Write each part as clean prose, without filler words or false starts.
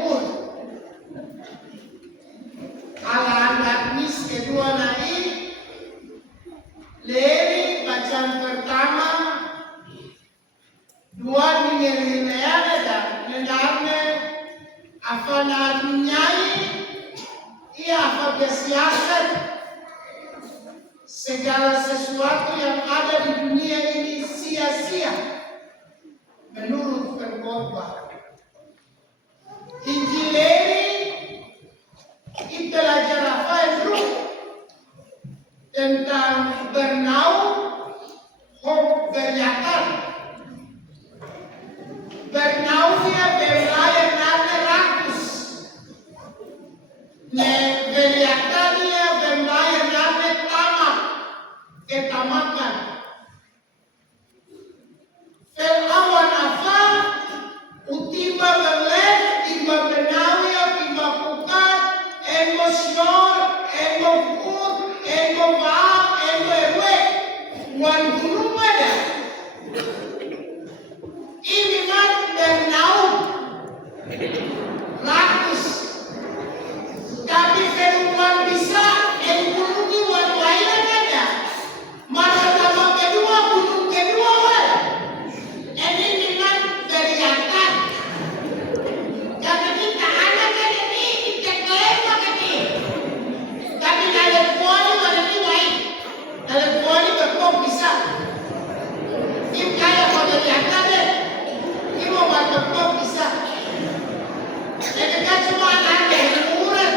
umur. Alat mis kedua nai, leri bacaan pertama, dua minerineane dan nenarne afana dunyai, ia apa biasiasan segala sesuatu yang ada di dunia ini sia-sia menurut pengkhotbah. Injileri belajar apa itu tentang bernaung, beryakan. Bernaungnya berlayar nada rakus, beryakannya berlayar nada tamak, ketamakan. Awan apa? Utiba berleh, tiba benawia, tiba pukat, emosional, emokur, emobaak, emoewe, wan gunung ada. Ini man bernaung, rakus. Tapi keruan bisa, gunungi wan wailan ada. Mana nama kedua, gunung kedua wal. Ini memang beriakan. Tapi kita anak kan ini, kita kelima kan ini. Tapi dalam kuali mana ni baik. Dalam kuali berkong bisa. Ini kaya pada beriakan deh. Ini mau berkong bisa. Jadi kan cuma anak yang murah.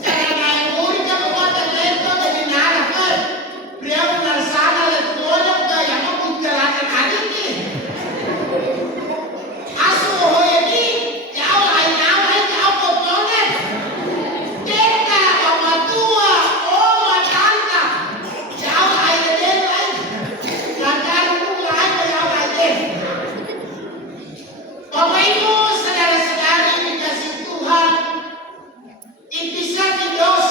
Karena yang murah kan membuat mereka jadi nara kan. Pria benar sana letuanya udah yang mau jalan adik ni. Asu hoye ni, jauh ai jauh potongan. Kita mama tua, oma tante, jauh ai den ai. Lantar rumah ai jauh ai den. Bapak Ibu, saudara-saudari dikasih Tuhan, bisa didos.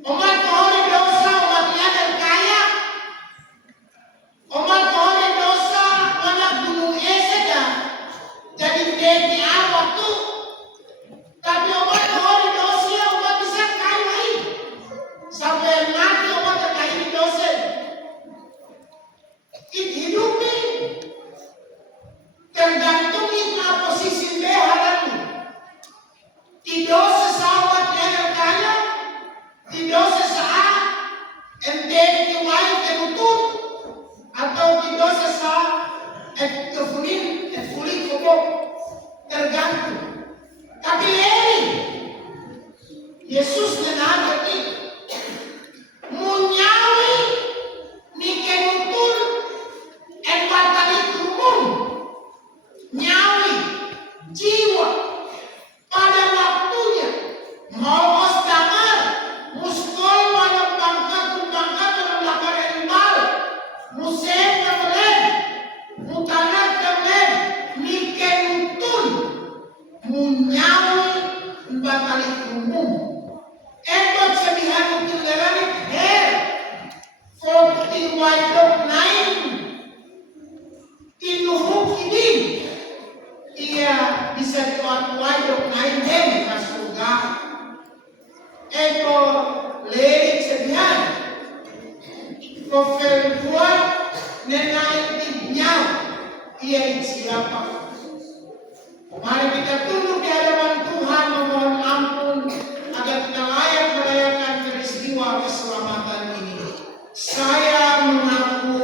Umat pohon dosa, umat yang kaya. Umat pohon dosa, anak gunung saja. Jadi di waktu. Tapi umat pohon dosa, umat bisa kaya. Sampai mati umat terkaya dosa. Hidup ini tergantung itu posisi leharan. Tidak sesawat yang kaya, tidak sesaat ente diwai terutut, atau tidak sesaat kefulit kebok, tergantung. Tapi Yesus menanggap itu munyawi nikenutur empatali umum nyawi jiwa pada waktunya mau damar muskol mana bangkat melakar embal musem kemudian mutanat kemudian nikenutur munyawi empatali umum Ebot sabihan untuk lerani forty white dog nine tinuhuk ini ia bisa dibuat white dog nine dem kasuga eko lerik sabihan kofel buat nenai tidnya ia siapa. Mari kita tunduk di hadapan Tuhan memohon ampun agar kita layak merayakan peristiwa keselamatan ini. Saya mengaku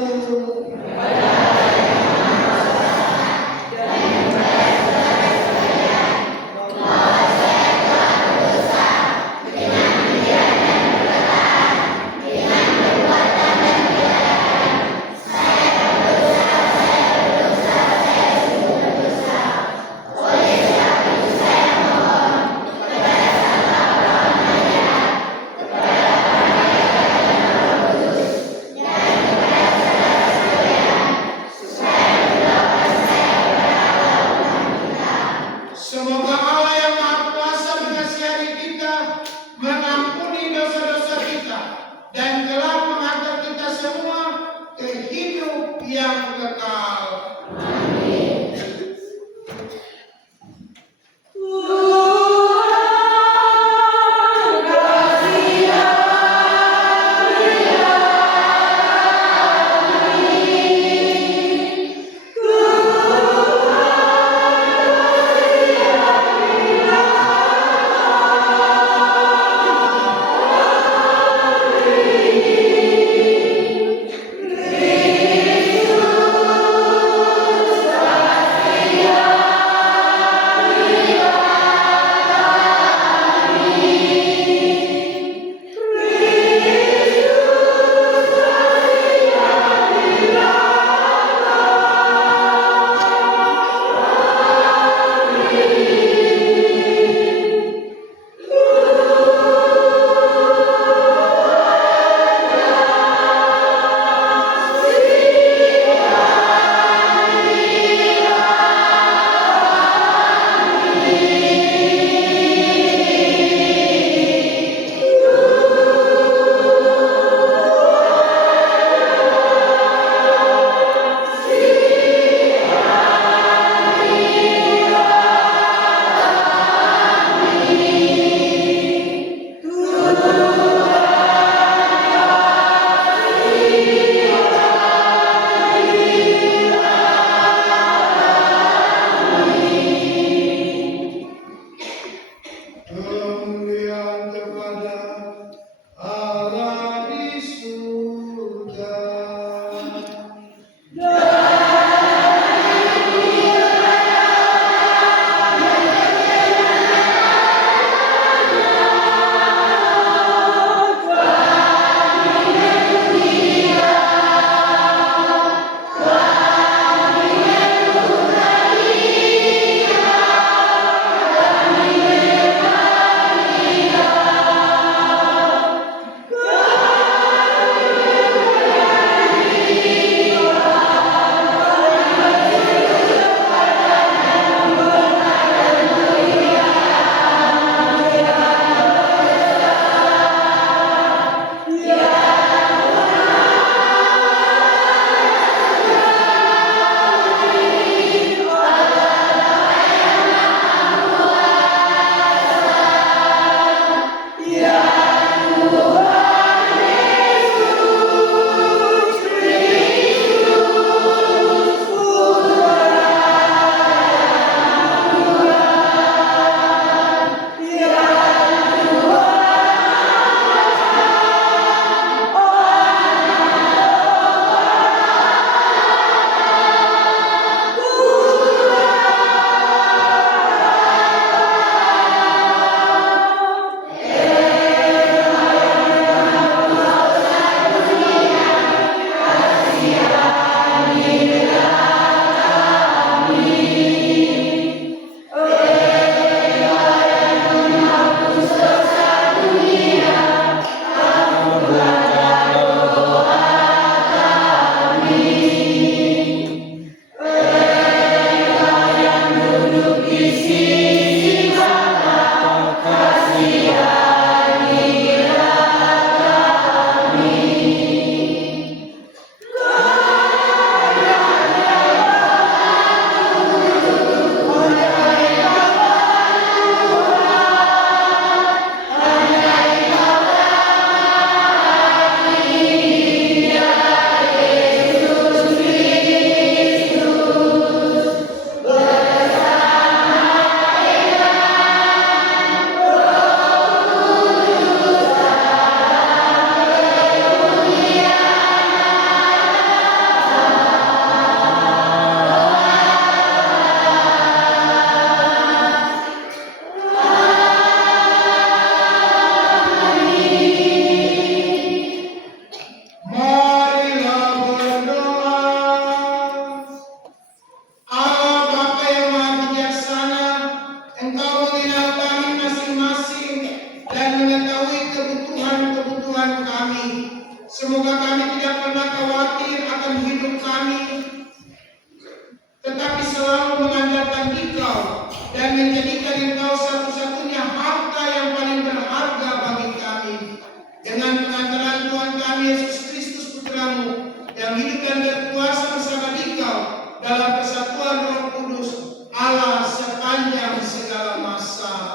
dan menjadikan Engkau satu-satunya harta yang paling berharga bagi kami. Dengan pengantaran Tuhan kami Yesus Kristus Putra-Mu yang hidup dan berkuasa bersama Engkau dalam persatuan Roh Kudus Allah sepanjang segala masa.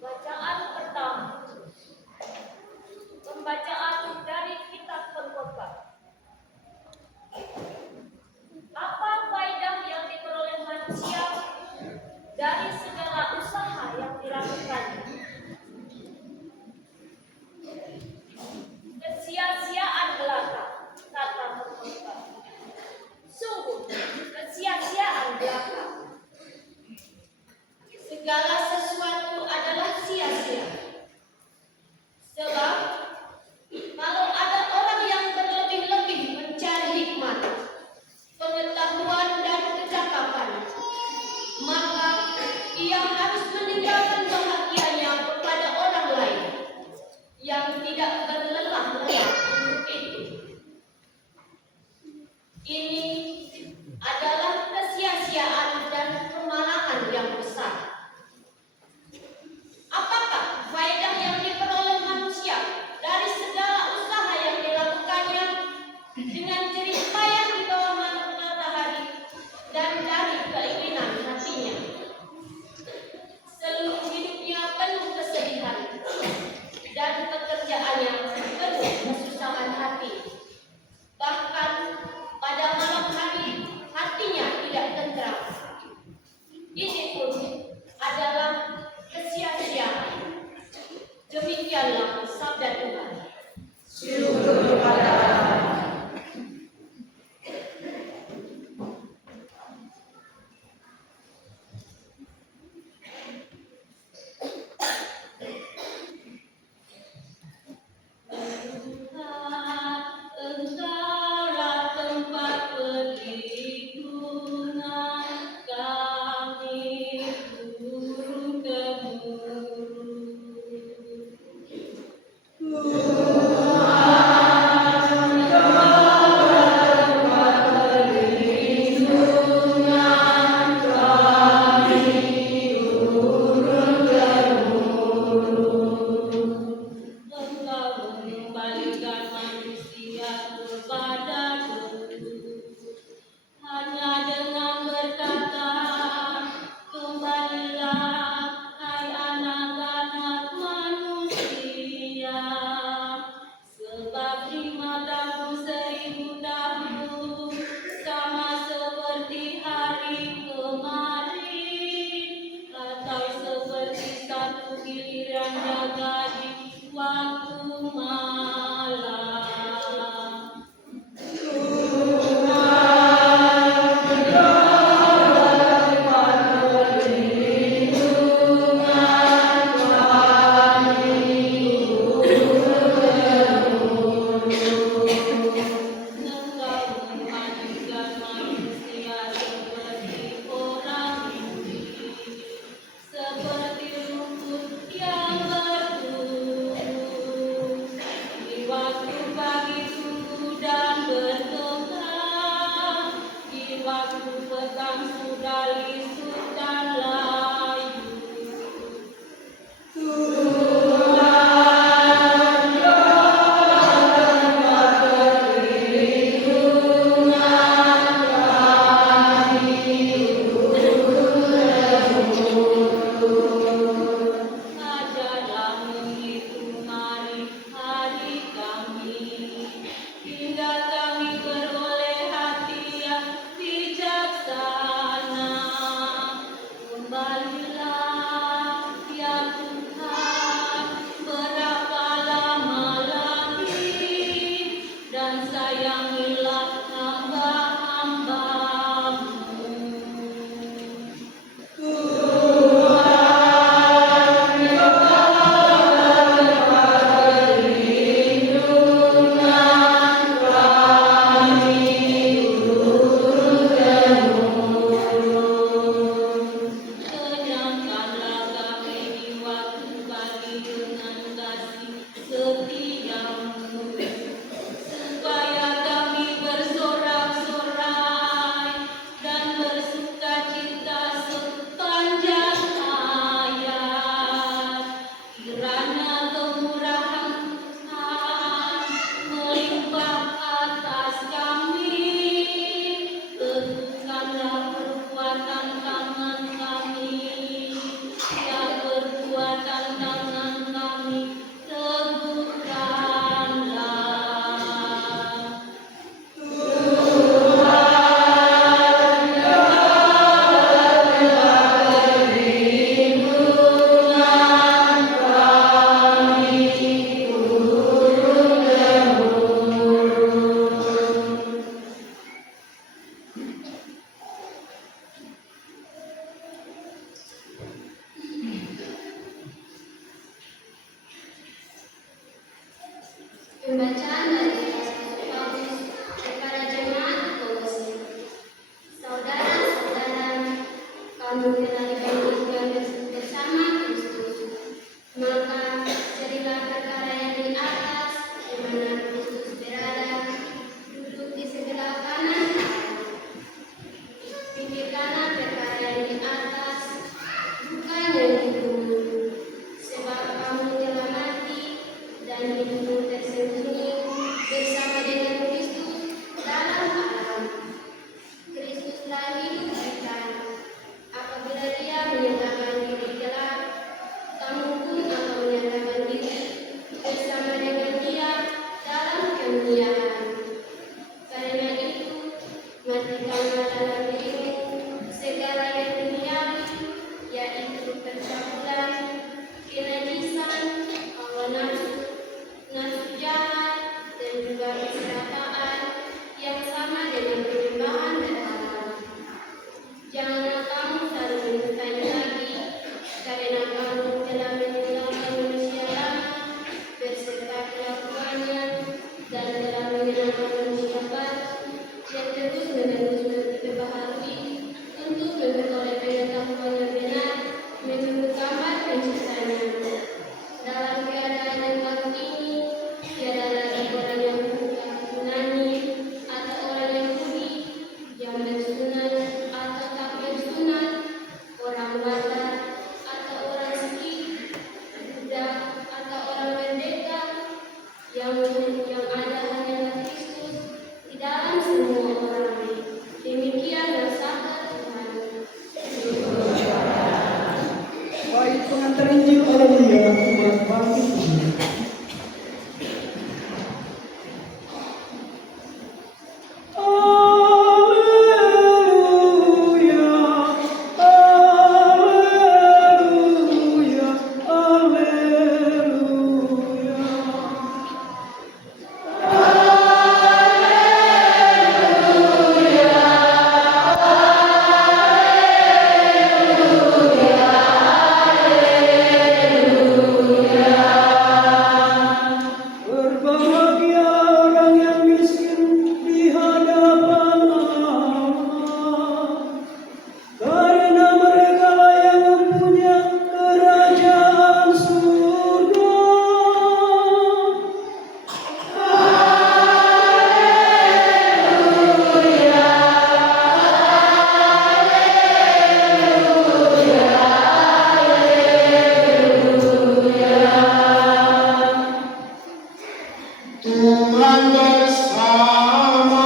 Bacaan pertama. Pembacaan dari kitab Pengkhotbah. Apa faedah yang diperoleh manusia dari segala usaha yang dilakukannya? Kesia-siaan belaka, kata Pengkhotbah. Sungguh, kesia-siaan belaka. Segala sesuatu adalah sia-sia. Sebab kalau ada orang yang berlebih-lebih mencari hikmat, pengetahuan dan kecakapan, maka ia harus meninggalkan bahagianya kepada orang lain yang tidak berlelah-lelah untuk itu. Ini adalah kesia-siaan dan kemarahan yang besar. Apakah faedah yang diperoleh manusia dari segala usaha yang dilakukannya dengan jerih payah di bawah matahari dan dari keinginan hatinya? Seluruh hidupnya penuh kesedihan dan pekerjaannya penuh kesusahan hati. Bahkan pada malam hari hatinya tidak tentram. Ini pun adalah kesia-siaan. Demikianlah sabda Tuhan. Syukur kepada Allah. terutama dalam dirimu segala yang duniawi, yaitu percabulan, kenajisan, hawa nafsu, nafsu jahat, dan juga keserakahan yang sama dengan penyembahan berhala. Janganlah kamu selalu menyukai lagi, karena kamu telah meninggalkan manusia lama beserta kelakuannya dan telah mengenakan manusia baru yang terus-menerus diperbaharui untuk memperoleh pengetahuan yang benar menurut gambar penciptanya. Dalam keadaan yang baru ini, tiada lagi orang yang Yunani atau orang Yahudi, yang bersunat atau tak bersunat, orang Batak atau orang Sikh, budak atau orang merdeka, yang ada hanyalah Kristus di dalam semua orang. Demikianlah sabda Tuhan. Baik, pengantar Injil Haleluya, Tuhan bangkit. Berbahagia orang yang miskin di hadapan Allah, karena mereka lah yang mempunyai kerajaan surga. Tuhan bersamamu.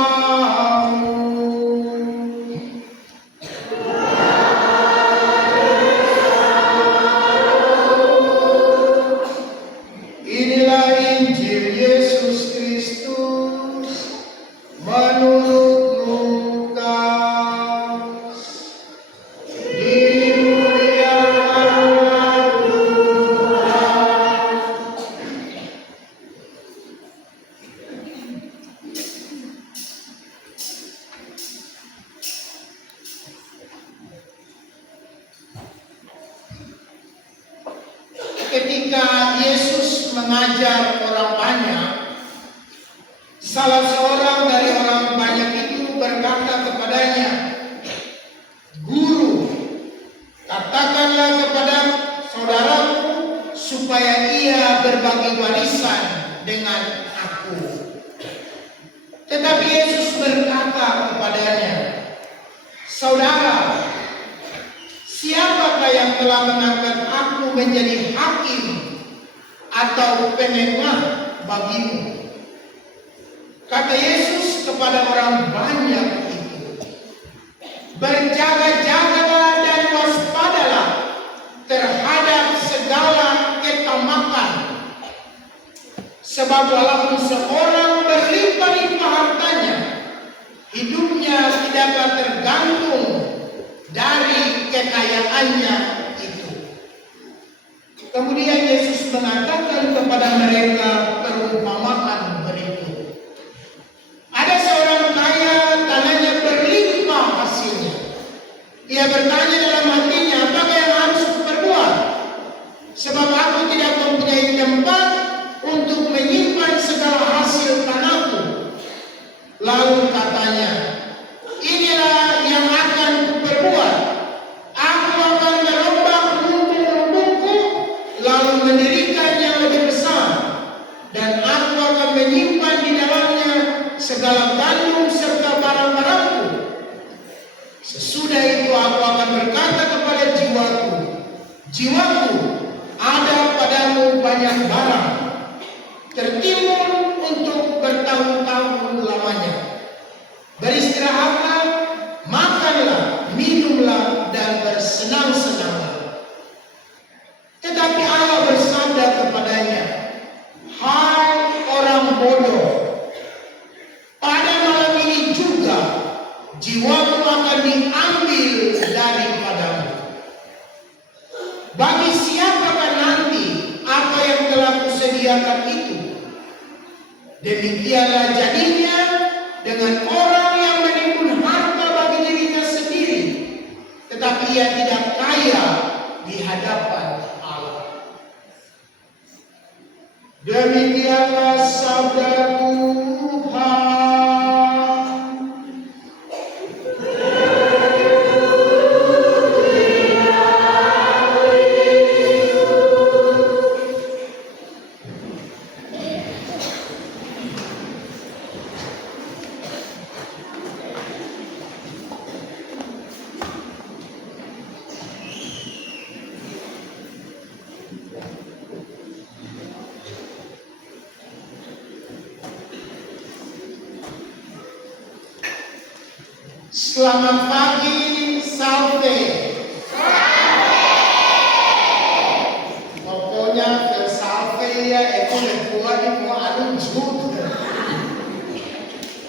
Inilah Injil Yesus Kristus menurut Lukas. Dimuliakanlah Tuhan. Ketika Yesus mengajar orang banyak, salah seorang dari orang banyak itu berkata kepadanya, "Guru, katakanlah kepada saudaraku supaya ia berbagi warisan dengan aku." Tetapi Yesus berkata kepadanya, "Saudara, siapakah yang telah mengangkat aku menjadi hakim atau penengah bagimu?" Kata Yesus kepada orang banyak itu, "Berjaga-jagalah dan waspadalah terhadap segala ketamakan. Sebab walaupun seorang berlimpah-limpah hartanya, hidupnya tidak dapat tergantung dari kekayaannya itu." Kemudian Yesus mengatakan kepada mereka perumpamaan berikut. Ada seorang kaya, tanahnya berlimpah hasilnya. Ia bertanya dalam hatinya, "Apakah yang harus kuperbuat? Sebab aku tidak mempunyai tempat untuk menyimpan segala hasil tanahku." Lalu katanya, "Inilah yang akan kuperbuat. Aku akan merombak rumput-rumputku, lalu mendirikannya lebih besar, dan aku akan menyimpan di dalamnya segala gandum serta barang-barangku. Sesudah itu aku akan berkata kepada jiwaku, jiwaku, ada padamu banyak barang, tertimbun untuk bertahun-tahun lamanya. Beristirahatlah, makanlah, minumlah, dan bersenang-senanglah." Tetapi Allah bersabda kepadanya, "Hai orang bodoh, pada malam ini juga jiwamu akan diambil daripadamu. Bagi siapakah nanti apa yang telah kusediakan itu? Demikianlah jadinya dengan orang yang menimbun harta bagi dirinya sendiri, tetapi ia tidak kaya di hadapan Allah. Demikianlah sabda Tuhan. Selamat pagi, Salve. Pokoknya ke Salve ya, itu lepuan di mau anu jut.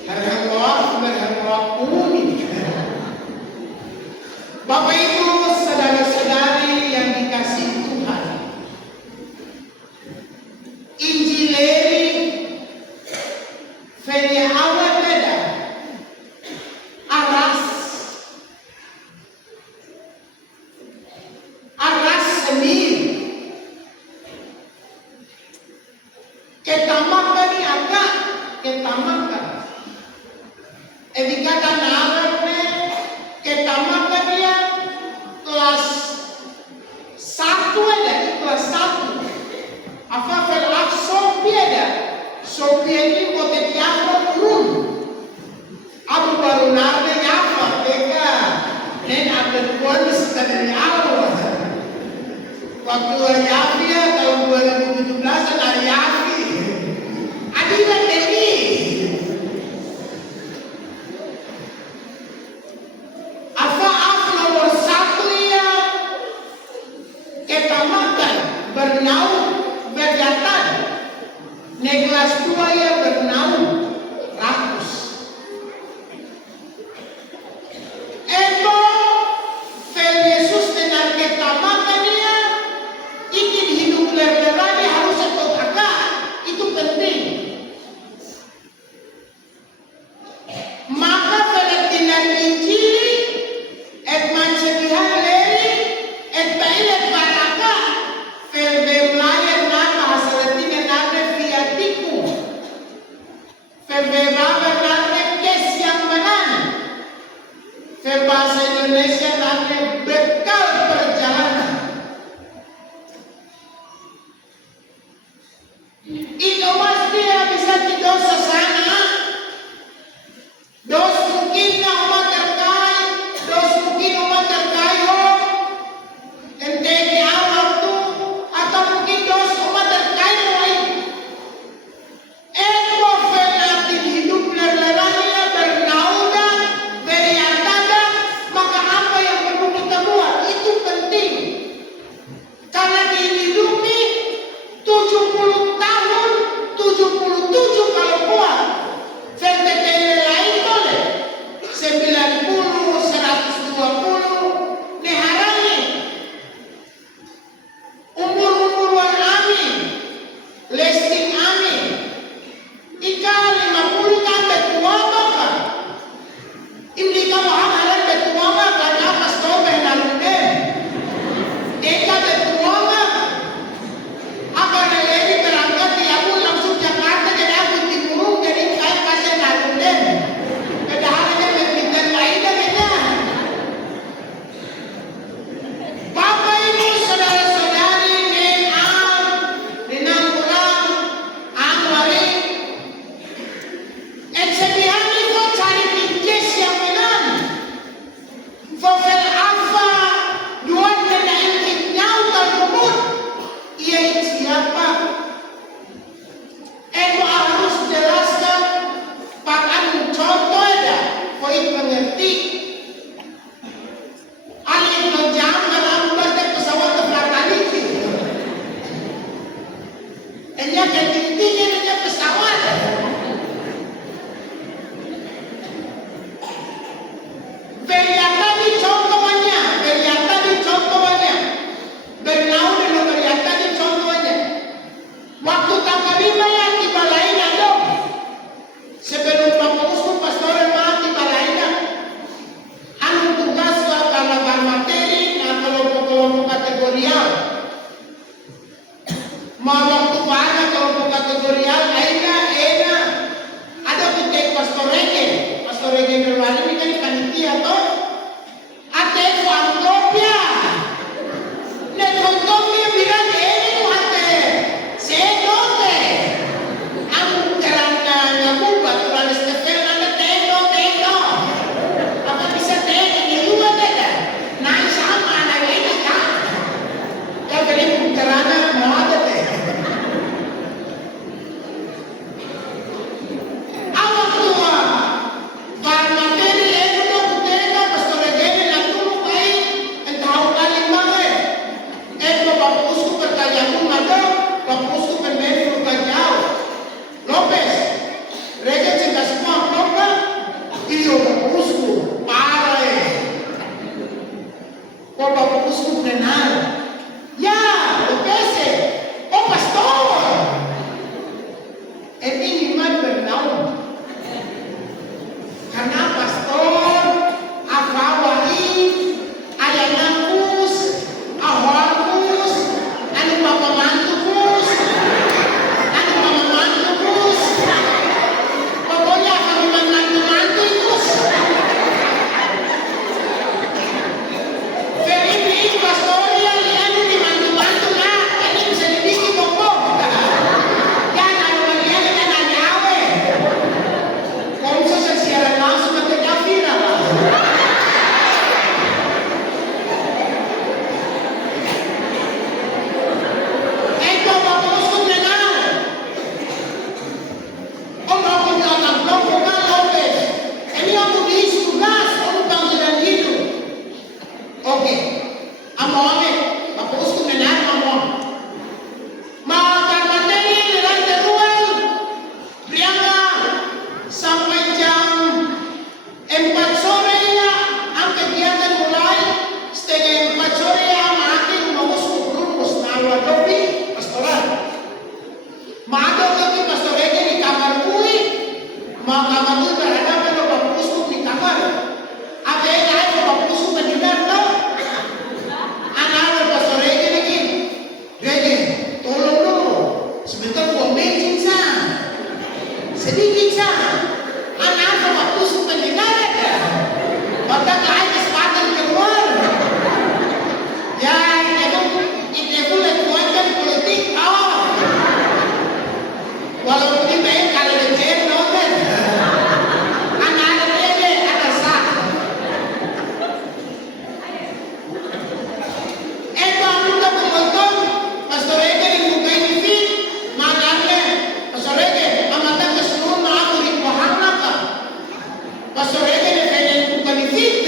Harga unik. Bapak Ibu, saudara-saudari yang dikasih Tuhan, Injileri Fenya awal beda aras sendiri ketamakan ni agak ketamakan dikata nalarne ketamakan dia kelas 1 ada di kelas 1 apa velak Sophia ada Sophia ini potensialnya turun aku baru nanya apa mereka dan ada bonus dari awal waktu Yafi tahun 2017 ada Yafi adilah ini apa nomor 1 ya ketamakan bernaung berjatan kelas 2 ya bernaung rakus Eko fel Yesus dengan ketamakan dia ingin hidup lerlerani harus tetap agak itu penting. Maka pada tindak Injil mancedihan leri bailet baraka fel bemlayan nama hasalatina nane fiatiku fel bebaba nane kes yang menang fel bahasa Indonesia nane bekal perjalanan. Ikaw mas dia bisa dosa sana dos mungkin na umaterkay dos mungkin umaterkayo enteke awak tu atau mungkin dos umaterkayo ay eko fel natin hidup lerleranya bernauda beriatada maka apa yang perlu kita buat itu mengenal. Ya, OPC, oh pastor. Ini iman bernaung. Karena pastor, afawali, ayanangkus, ahwakus, anu papa mantukus, anu mama mantukus. Pokoknya kami mantu-mantu itu. Ini pastoral yang di mantu-mantu lah, ini bisa dibikin pokok. Jangan ada bagian yang nyawe. Kalau saya siaran langsung ke Javira lah. Itu bapak usut menang. Om aku bilang blok bukan Lopez. Ini aku diisi tugas, aku panggilan hidup. Oke, amo ame, bapak usut menang amo. Makan materi dan teruan, Priyanka sampai jam 4 sore ya, ang kegiatan mulai setengah 4 sore ya, makin mau suruh nawa dopi pastoral. Maado kami pastornya di kamar kui, mau kamar kui berhadapan dengan bapak usut di kamar. Apa yang ada bapak usut mendengar tau? Anak-anak pastornya lagi, Rege, tolong dulu, sebentar buang bensin sah. Sedikit sah, anak-anak bapak usut mendengar ada. Bapak lain kesempatan keluar. Ya, itu boleh kuatkan politik. Oh, walaupun kita yang kalau DPR nonton, anak-anak dia ada sah. Bang, kita menonton Pastor Ege di muka TV, makanya Pastor Ege amatan ke seluruh aku di Wahana. Pastor Ege di bukan di TV.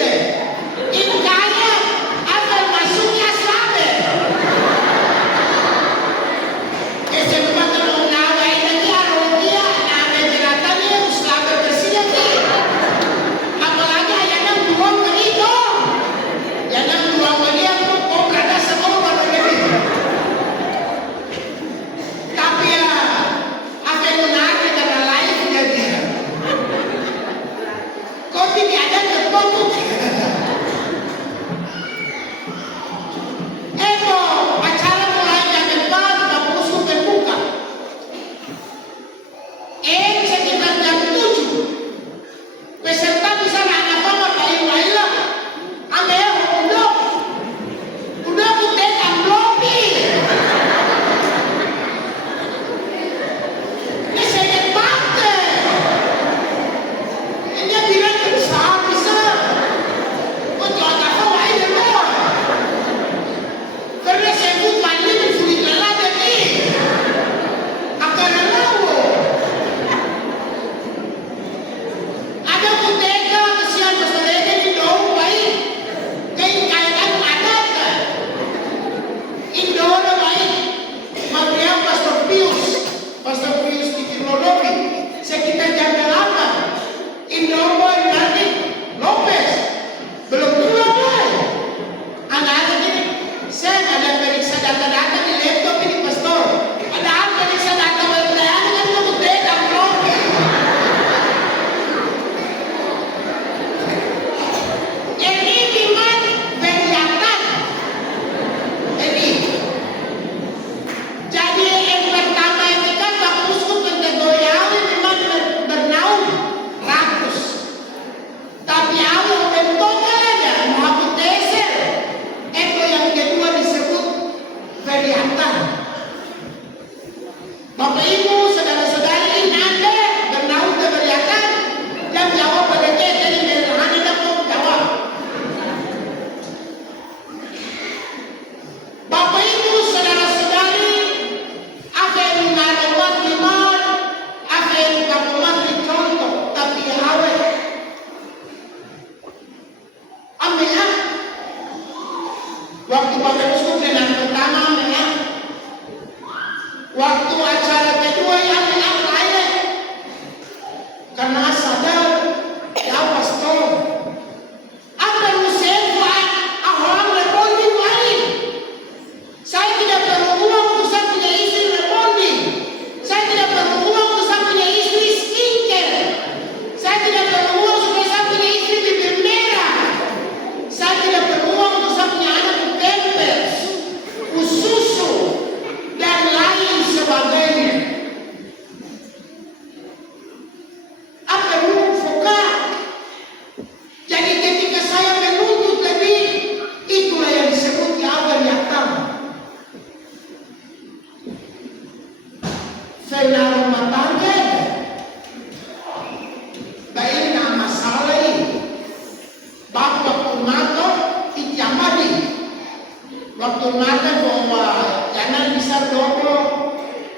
waktu makan bahwa jangan bisa dobo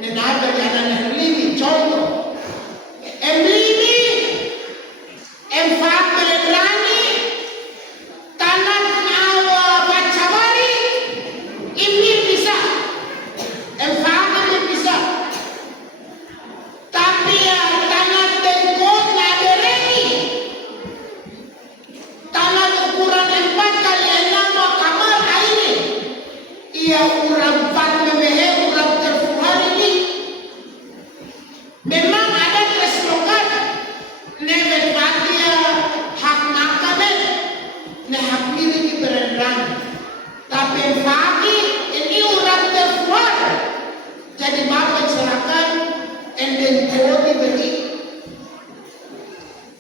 nenaga jangan yang limi contoh limi empat melerani tanah nyawa bacawari ini bisa empat bisa tapi ya tanah tengkot ada lagi tanah ukuran 4x6 kamar ini ia urang 4 memehe urang terfuhan ini memang ada keslogan nevet batia hak makamen ne hak milik berenang tapi pagi ini urang terfuhan jadi bapak serahkan enden kodi beri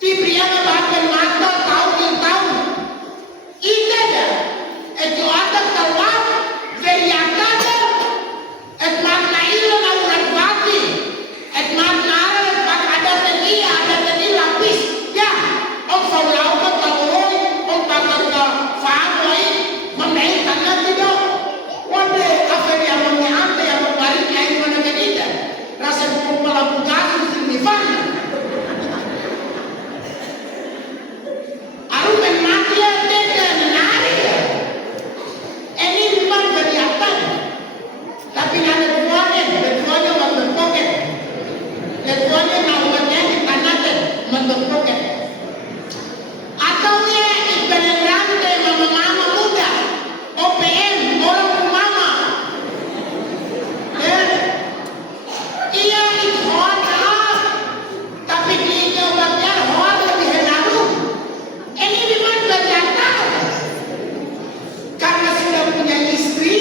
tibriana bapak mata tahun ida ada itu ada kalwar veriakada et makna ilo na urat bati et makna ara pak ada tadi lapis ya om saulau ka tawoi om bakar ka faamoi mamai tanah tidak wande aferi amang ante yang balik air mana kedida rasa kumpala bukasu sinifan aru men mati tega nari ini memang kelihatan tapi ada keduanya membentuk poket keduanya naumatnya di tanah membentuk poket atau ya beneran deh mama muda OPM orang mama iya itu hot tapi dia obatnya hot lebih henaru ini memang kelihatan karena sudah punya istri,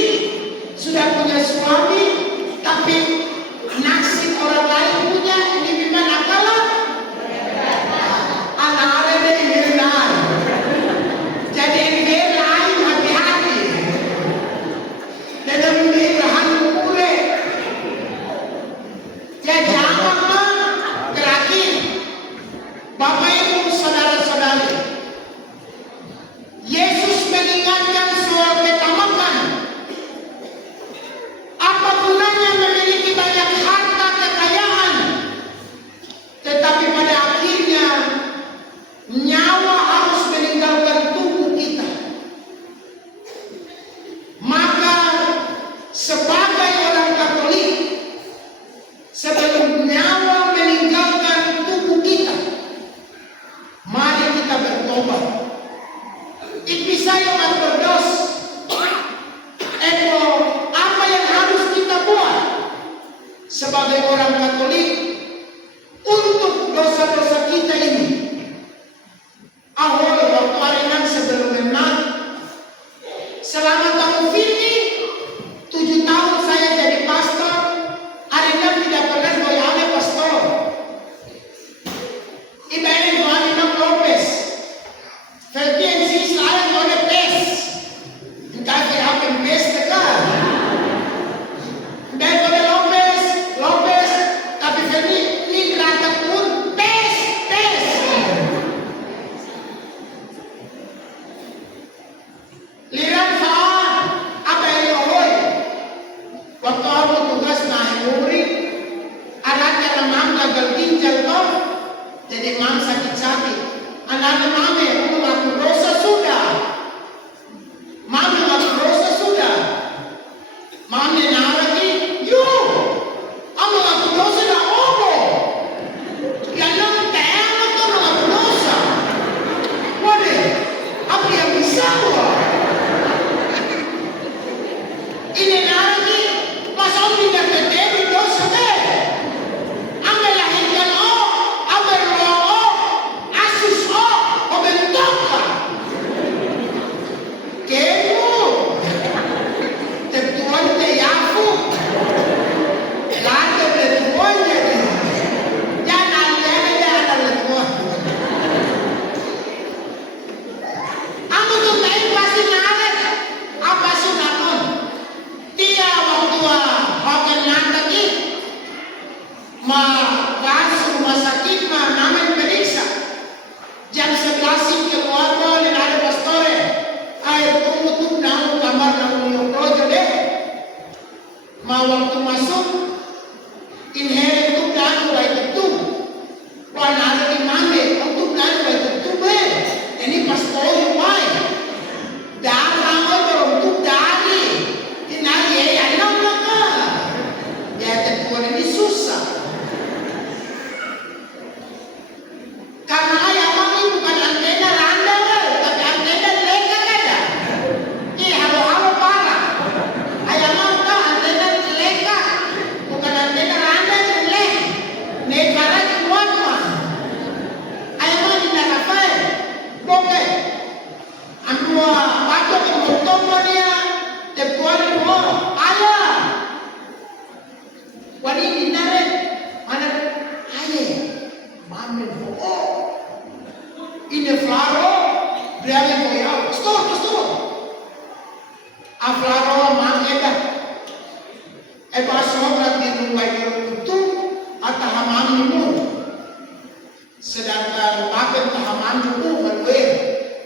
sudah punya suami, tapi nasib orang lain punya ini gimana kalau anak ada yang benar. Jadi dia lain hati-hati. Dengan melihat kure. Ya jangan terakhir, Bapak Ibu saudara-saudari. Yesus mengingatkan soal ketamakan. Apa gunanya memiliki banyak harta kekayaan, tetapi pada akhirnya nyawa harus meninggalkan tubuh kita. Maka sebagai orang Katolik, sebelum nyawa meninggalkan tubuh kita, mari kita bertobat. Itu saya berdos. Apa yang harus kita buat sebagai orang Katolik untuk dosa-dosa kita ini? Awal waktu arenan sebelum menang, selama tahun ini 7 tahun saya jadi pastor, arenan tidak pernah goyang pastor. Ibarat Tuhan Imam Lopez. mau waktu masuk inherit tu dan mulai tentu wana ada di mana untuk dan mulai tentu ini pastor yang baik dan nama beruntuk dari inari ya nama ya tentu ini susah karena ayam ini bukan antena randa tapi antena leka ada ini halo-halo parah ayam itu antena leka bukan antena randa jelek negara semua ayam ini nak apa boleh ambil batok yang motong dia tepuan itu ayah wanita nare mana ayah mamen ini flaro berani koyau stop a flaro mangeda baso berarti rumah itu atau hamam itu sedangkan makan tahaman itu berwe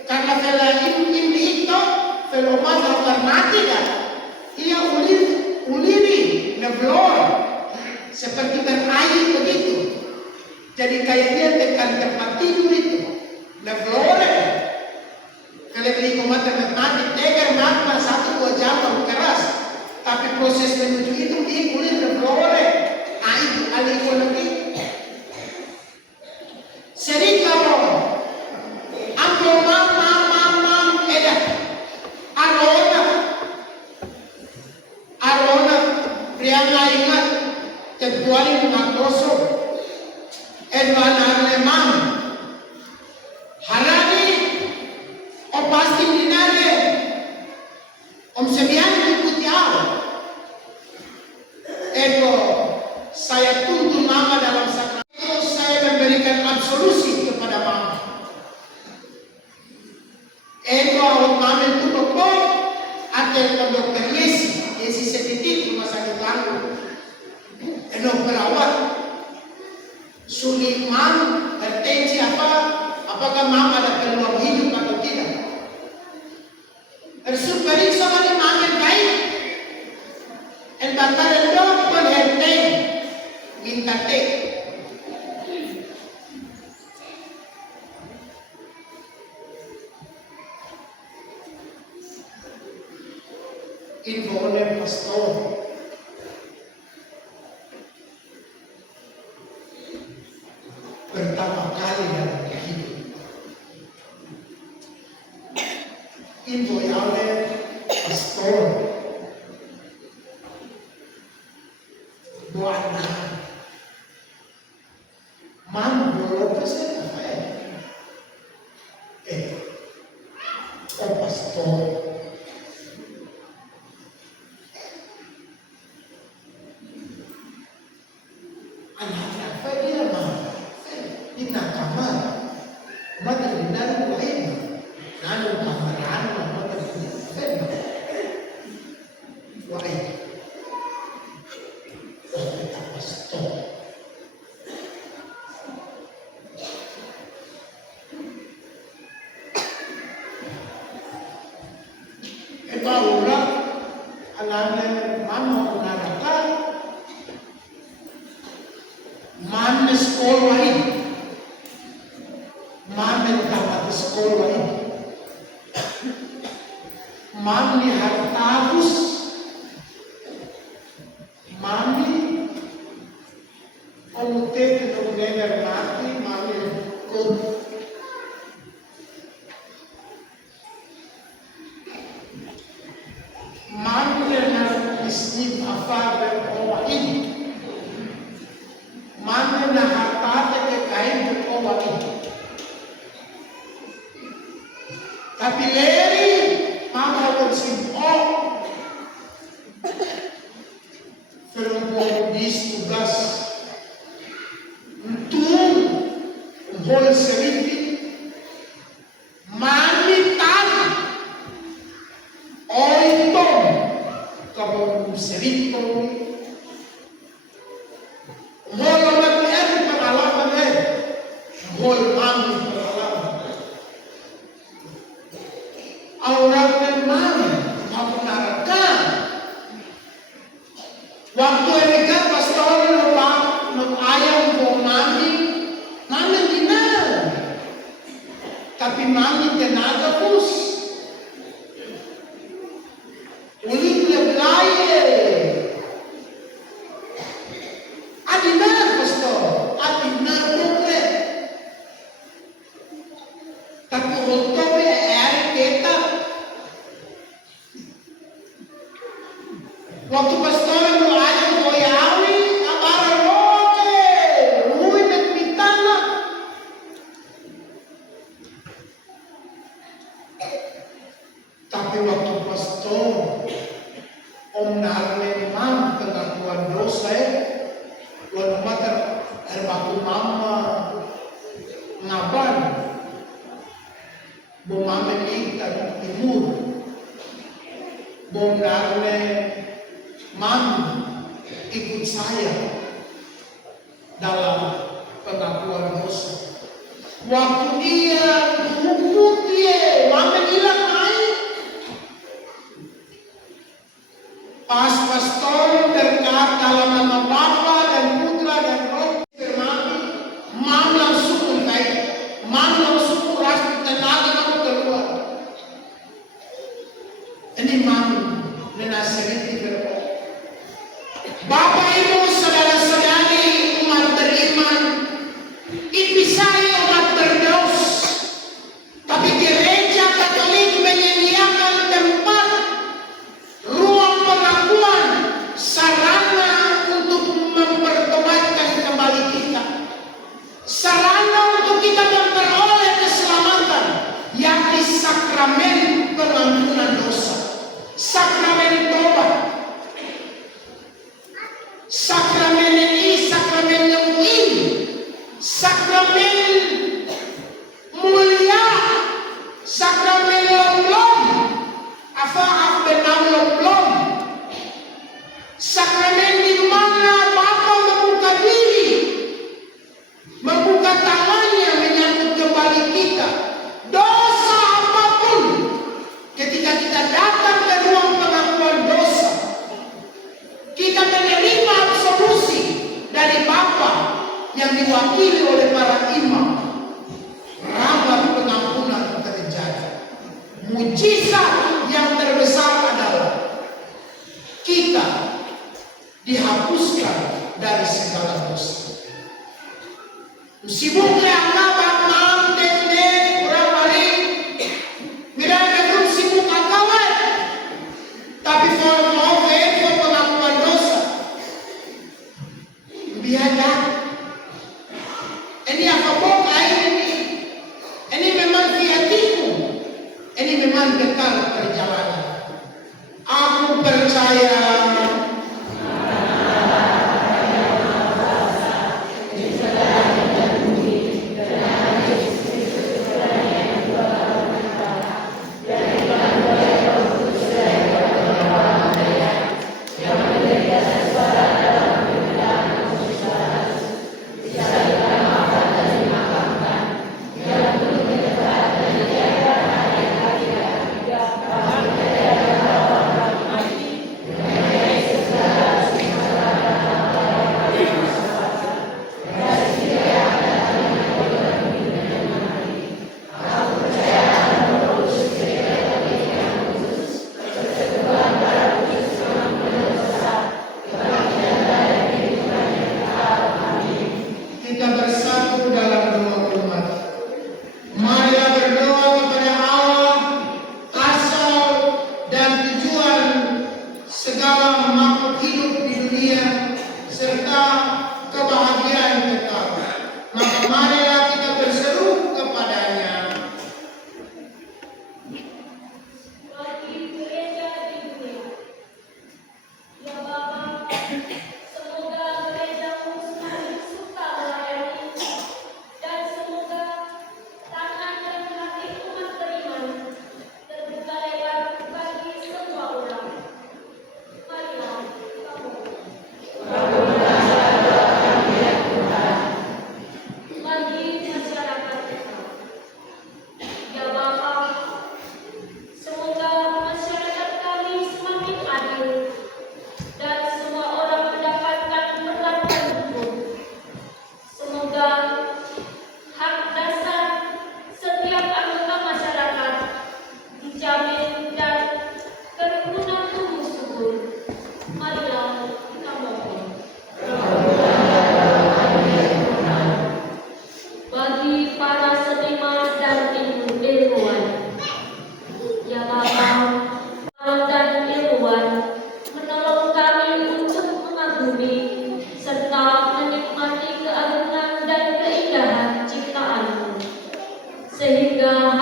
karena kalau ini itu kalau mana alternatif ia uliri neblor seperti berair begitu jadi kayak dia tekan tempat tidur itu neblor kalau beli matematik tegar magma 1-2 jam baru keras tapi proses menuju itu dia ulir neblor itu alih lagi sering kalau ambil mam edah arona prianga ingat terjualin makroso edwana lemam harani o pasti dinare om sebian ikuti awal ego saya tuntun mama dalam sakramen itu saya memberikan absolusi kepada mama ego awal mama itu dokter atau dokter Yesi sedikit rumah sakit lalu eno perawat sulit mam bertensi apakah mama ada peluang hidup atau tidak periksa mana mama baik batal dokter henteng minta tek info oleh pastor pertama kali dalam kehidupan info oleh pastor buana mampu pasti apa oh pastor Mami hartabus, mami omute penuh mati, mami kod. Mami yang istim apa berkawain, mami yang harta kekain berkawain. Tapi leri mama bersimpul perempuan tugas untuk hol seriti manitan oitom kamu serito hol orang pengalaman hol mami pengalaman orang memang mau Tapi mami tenaga bus. Ulit leblaye. Adinar pastor. Adinar doble. Tapi otobe air kita. Waktu pastor mau ayam goyawi, abara roke, rui metmitana. Tapi waktu pastor om narle mam pengakuan dosa, waktu mater waktu mama ngaban, bom mama kita timur, bom narle mam ikut saya dalam pengakuan dosa. Waktu dia hukum dia, mama hilang naik. Pas pastor berkat dalam nama Bapa dan Putra dan Roh Firman, mam langsung mulai, mam langsung kuras tenaga kamu keluar. Ini mam menasihati berkat. Bapak Ibu saudara-saudari umat beriman, ipisai umat berdos, tapi gereja Katolik menyediakan tempat ruang pengakuan, sarana untuk mempertobatkan kembali kita, sarana untuk kita memperoleh keselamatan, yakni sakramen pengampunan dosa, sakramen tobat. Sakramen ini sakramen yang mulia, sakramen mulia, sakramen long-long, afaaf benam long-long, sakramen di mana Bapa membuka diri, membuka tangannya menyambut kembali kita. Dosa apapun, ketika kita datang ke ruang pengakuan dosa, kita menerima absolusi dari Bapa yang diwakili oleh para imam. Rahmat pengampunan terjadi. Mujizat yang terbesar adalah kita dihapuskan dari segala dosa. Sibuk anggapan mam teknik kurang hari, miranda belum sibuk akawan, tapi mau pengakuan dosa. Biada. Ini apa bom air ini? Ini memang fiatiku. Ini memang bekal perjalanan. Aku percaya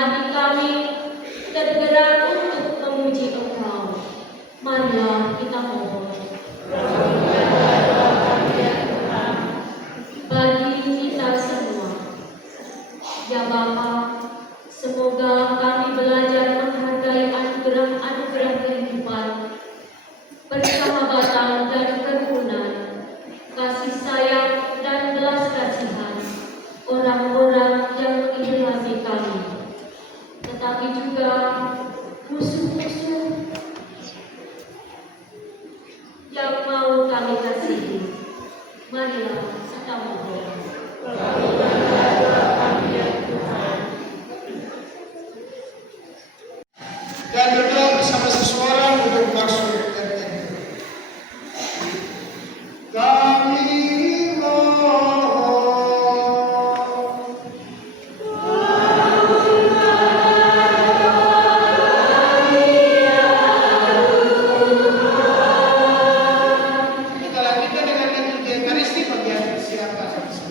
hati kami tergerak untuk memuji Engkau. Marilah kita mohon. Bagi kita semua, ya Bapa, semoga kami belajar menghargai anugerah-anugerah kehidupan, persahabatan dan kerukunan, kasih sayang dan belas kasihan orang-orang yang menghiasi kami, tetapi juga musuh-musuh yang mau kami kasihi. Marilah kita mohon. Dan berdoa bersama sesuara untuk maksud dan tentu. Kami mohon. Kita lanjutkan dengan liturgi Ekaristi bagian siapa saja.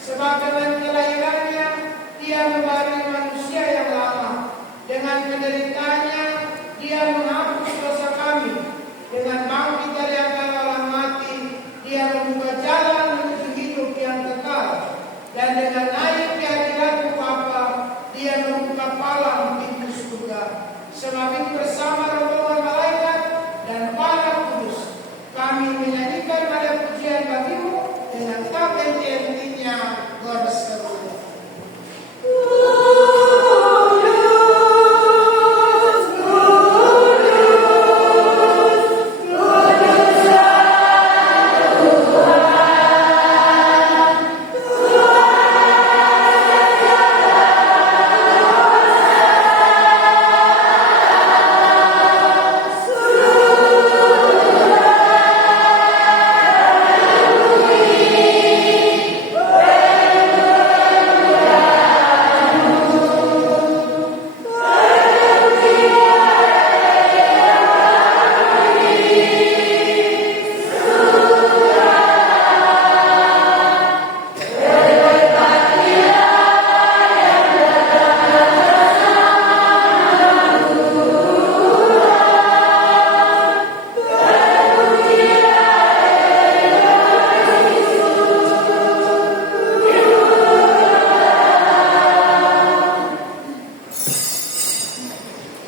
Sebab dengan kelahirannya, dia membaharui manusia yang lama. Dengan penderitaannya, dia menghapus dosa kami. Dengan bangkit dari antara orang mati, dia membuka jalan menuju hidup yang kekal. Dan dengan naik di hadirat Bapa, dia membuka palang pintu surga. Sebab itu bersama rombongan malaikat dan para kudus, kami menyanyikan pada pujian bagimu dengan henti-hentinya berseru.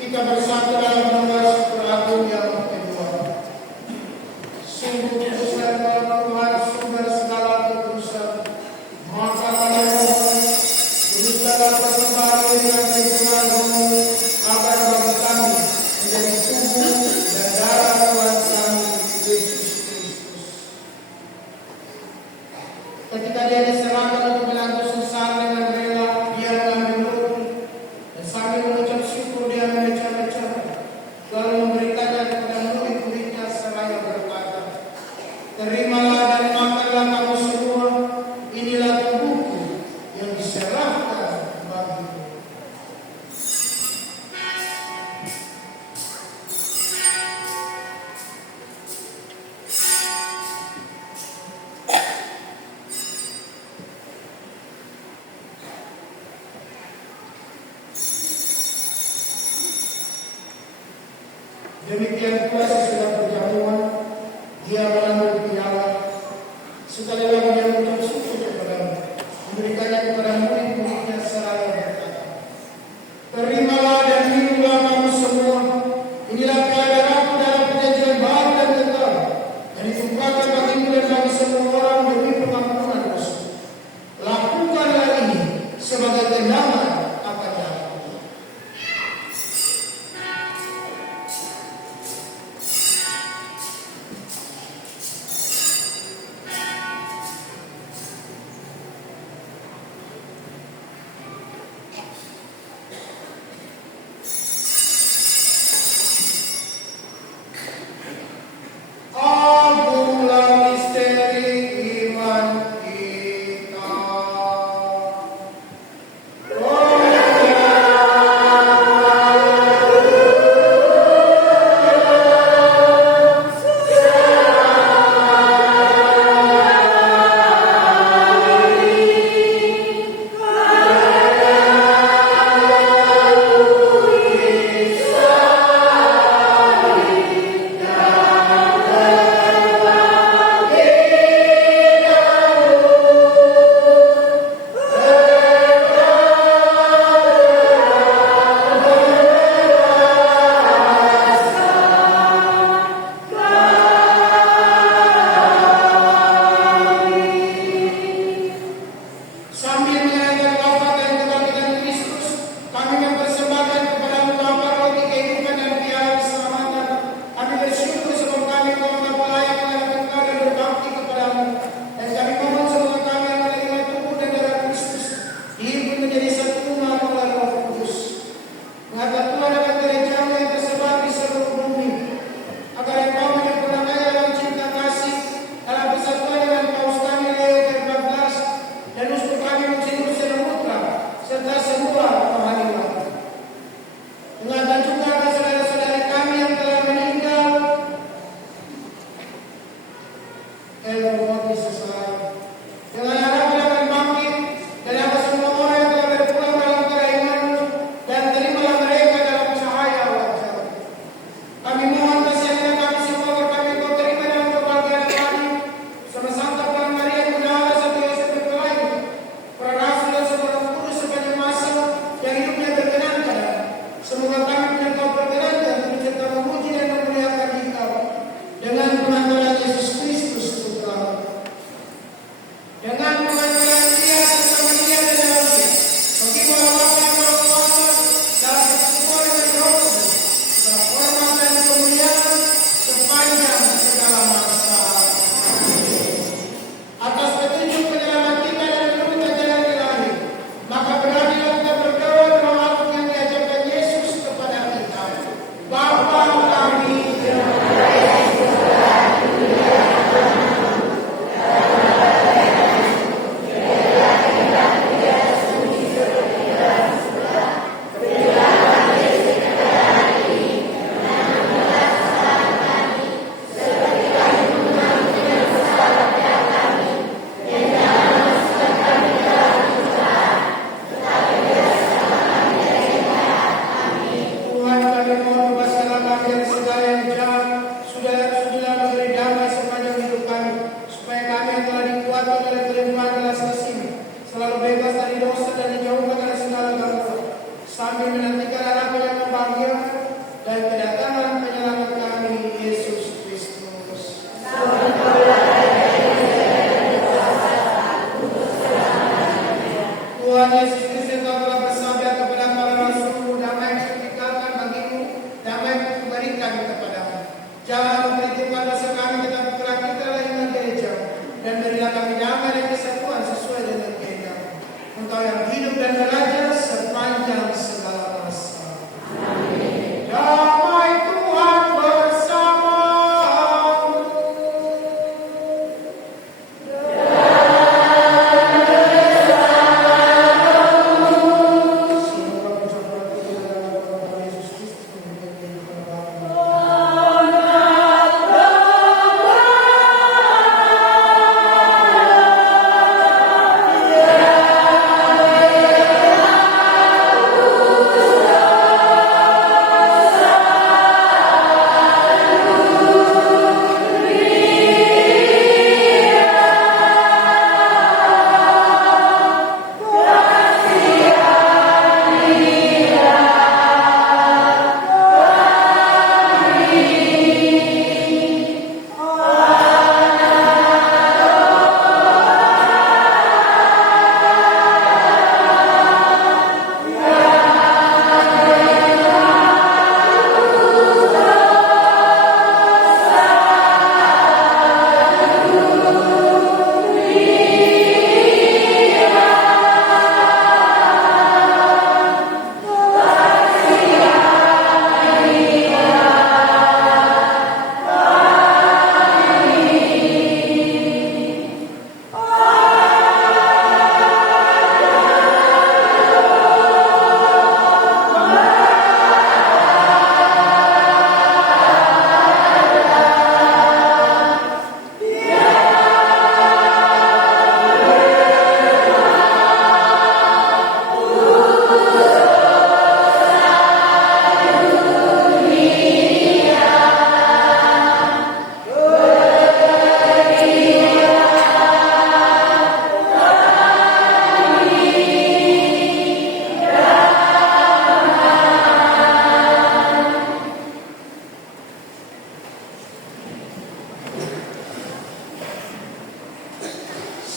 Kita bersatu dalam mendengar syukur agung yang kedua. Sungguh kudus dan maha Tuhan, sumber segala kekudusan. Maka kami mohon, kuduskanlah persembahan ini yang Tuhan Romo, agar bagi kami menjadi tubuh dan darah Tuhan kami Yesus Kristus. Ketika dia diserahkan untuk menanggung susah dengan rela, dia mengambil roti dan sambil mengucap syukur dia memecah-mecah, lalu memberikannya kepada murid-muridnya seraya berkata, "Terimalah dan makanlah kamu semua, inilah tubuhku yang diserahkan bagimu." Demikian pula sesudah perjamuan, dia mengambil piala. Sekali lagi dia mengucap syukur kepada-Nya, memberikannya kepada murid-muridnya seraya berkata, "Terimalah dan minumlah kamu semua, inilah darahku dalam perjanjian baru dan kekal, yang ditumpahkan bagimu dan bagi semua orang demi pengampunan dosa. Lakukanlah ini sebagai kenangan akan aku." surga dan kelimpahan belas kasih, selalu bebas dari dosa dan dijauhkan dari segala gangguan, sambil menantikan harapan yang membahagiakan dan kedatangan penyelamat kami, Yesus Kristus. Tuhan Yesus Kristus, Engkau telah bersabda kepada para rasul, damai yang kutinggalkan bagimu, damai yang kuberikan kepadamu. Jangan memperhitungkan dosa kami, tetapi perhatikanlah iman gereja, dan berilah kami damai dan kesatuan sesuai dengan kehendak. Engkau yang hidup dan beraja sepanjang segala masa. Amin. Damai Tuhan bersamamu. Semoga ucapan kita dalam nama Yesus Kristus menjadi kebenaran.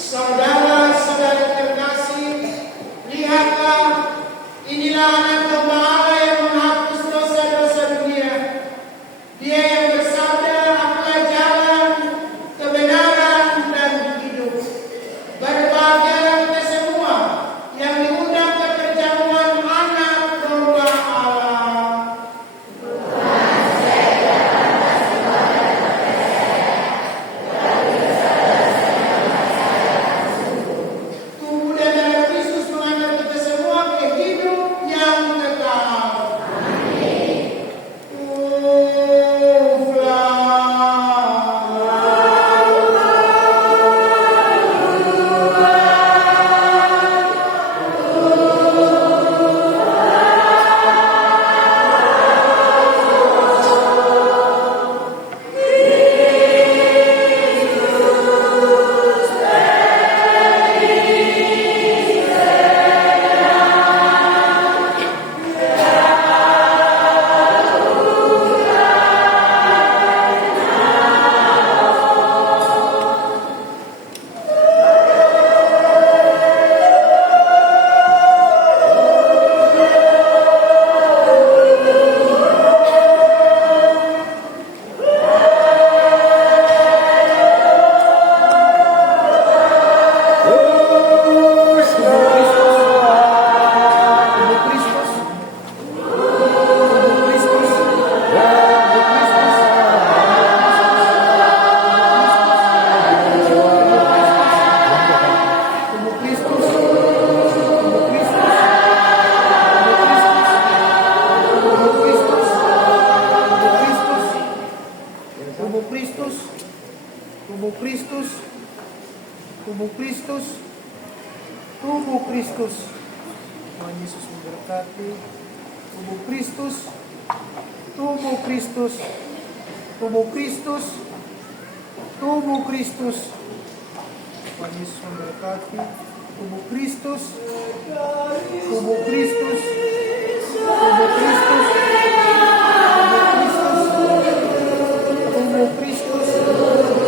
Saudara-saudara terkasih, lihatlah, inilah anak domba Allah yang menghapus dosa-dosa dunia. Dia yang bersabda, akulah jalan, kebenaran, dan hidup. Berbahagialah kita semua yang diundang ke perjamuan anak domba Allah. Tubuh dan darah Kristus mengantar kita semua ke hidup yang kekal. Tubuh Kristus, tubuh Kristus. Tuhan Yesus memberkati. Tubuh Kristus, tubuh Kristus, tubuh Kristus, tubuh Kristus. Tuhan Yesus memberkati. Tubuh Kristus, tubuh Kristus, tubuh Kristus, tubuh Kristus, tubuh Kristus.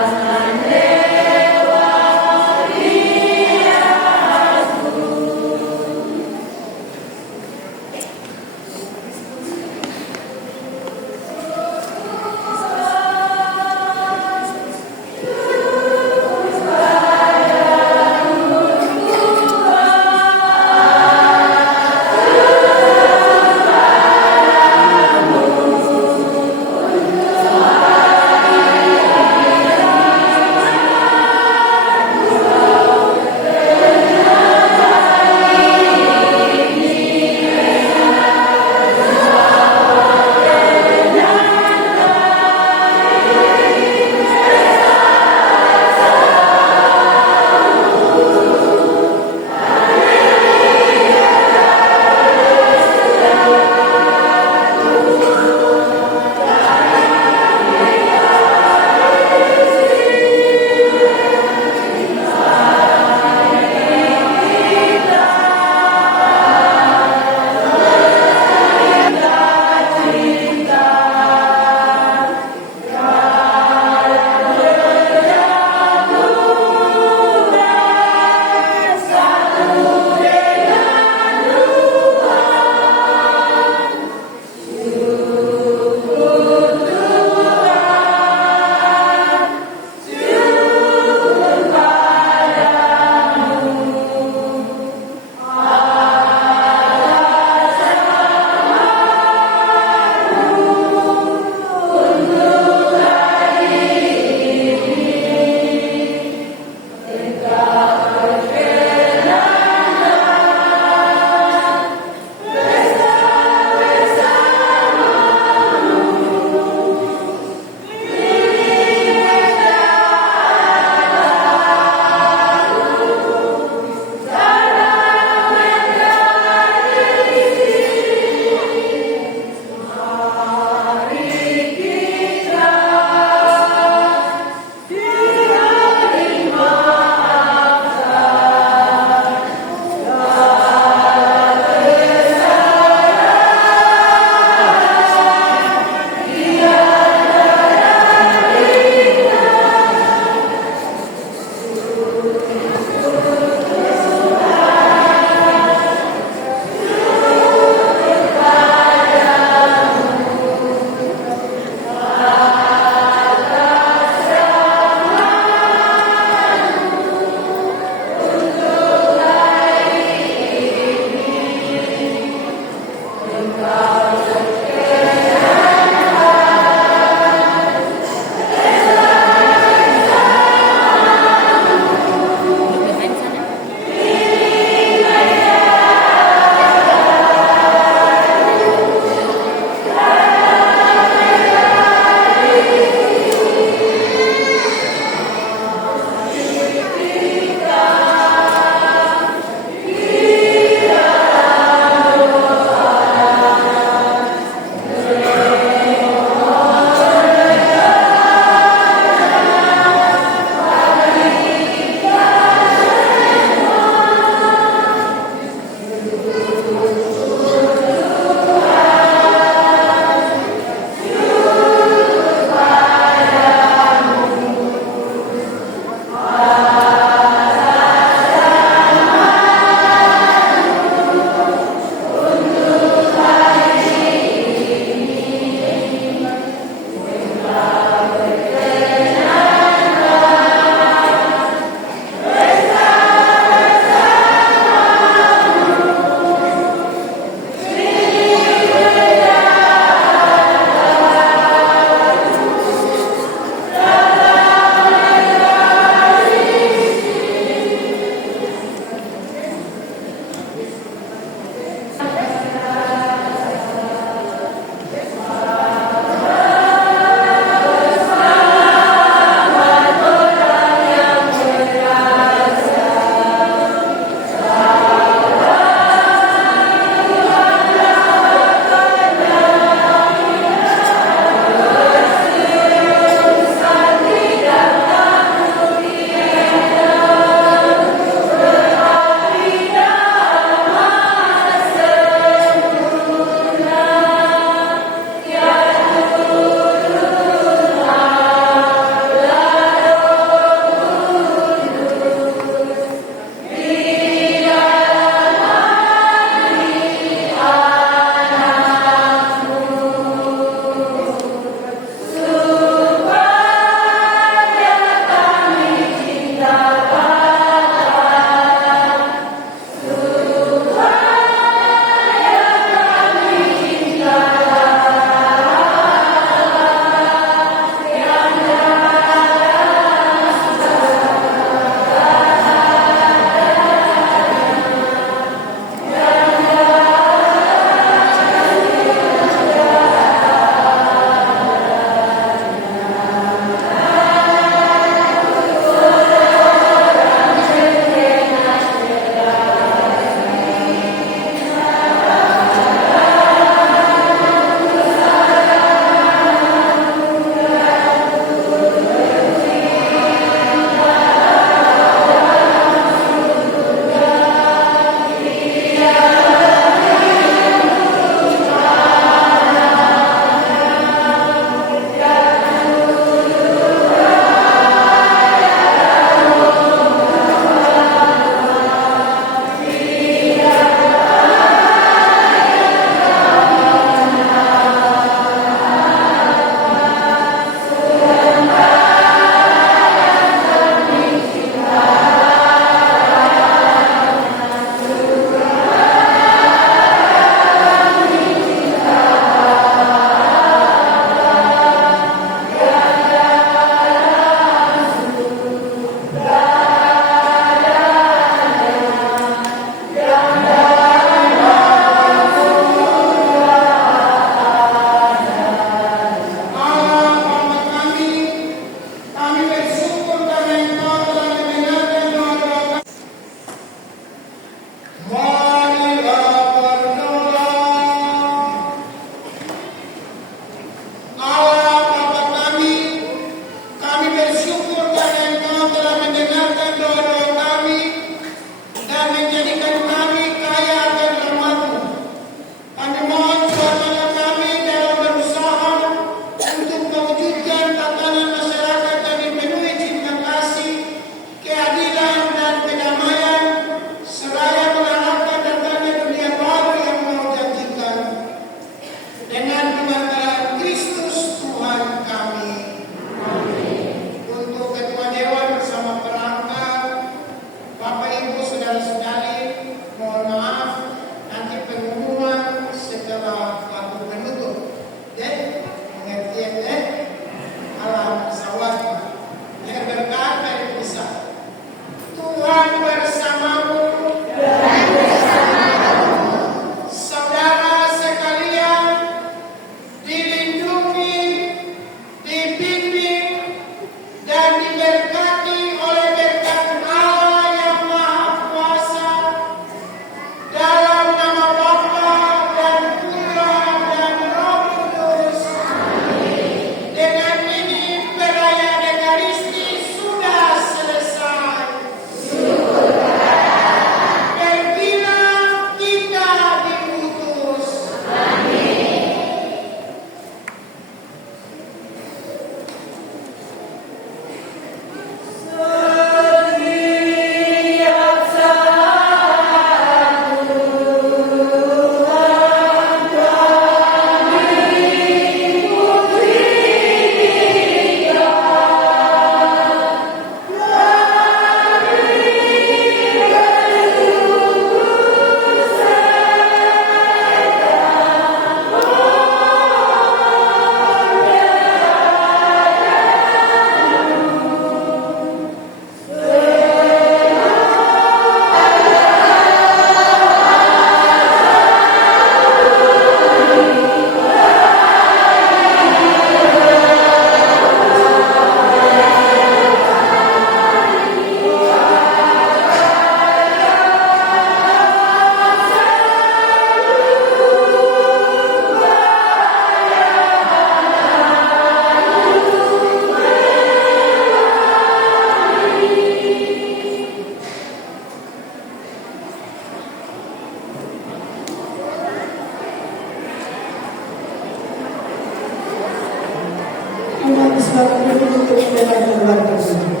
saat ini untuk membela keluarga kami.